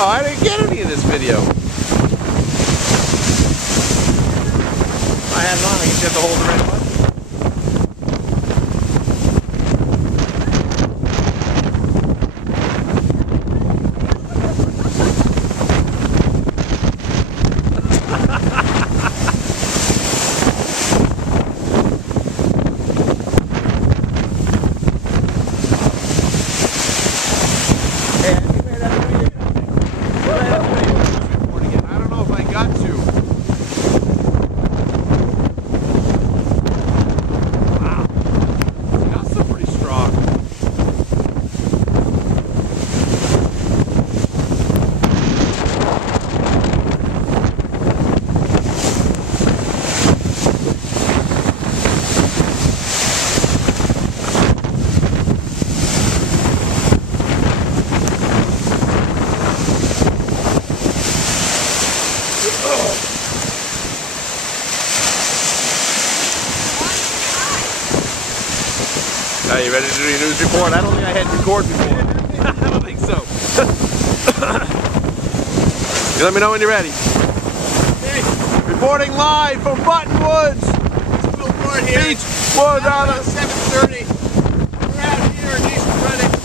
Oh, I didn't get any of this video. I had it on, I guess you have to hold the red button. Are you ready to do your news report? I don't think I had record before. I don't think so. You let me know when you're ready. Hey. Reporting live from Buttonwoods. Billboard here. Beach Woods out at 7:30. We're out here in East Greenwich,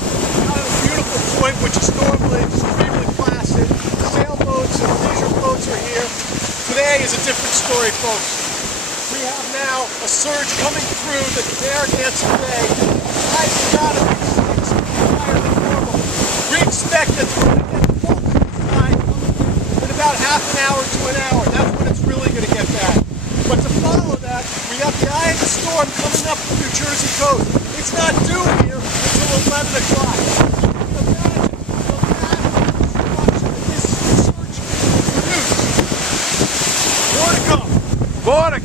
out at a beautiful point, which is normally extremely placid. Sailboats and leisure boats are here. Today is a different story, folks. We have now a surge coming through the Narragansett Bay. Tide's got to be 6 feet higher than normal. We expect that we're going to get full tide in about half an hour to an hour. That's when it's really going to get bad. But to follow that, we got the eye of the storm coming up the New Jersey coast. It's not due here until 11 o'clock. Imagine the massive destruction that this surge can produce. More to come. More to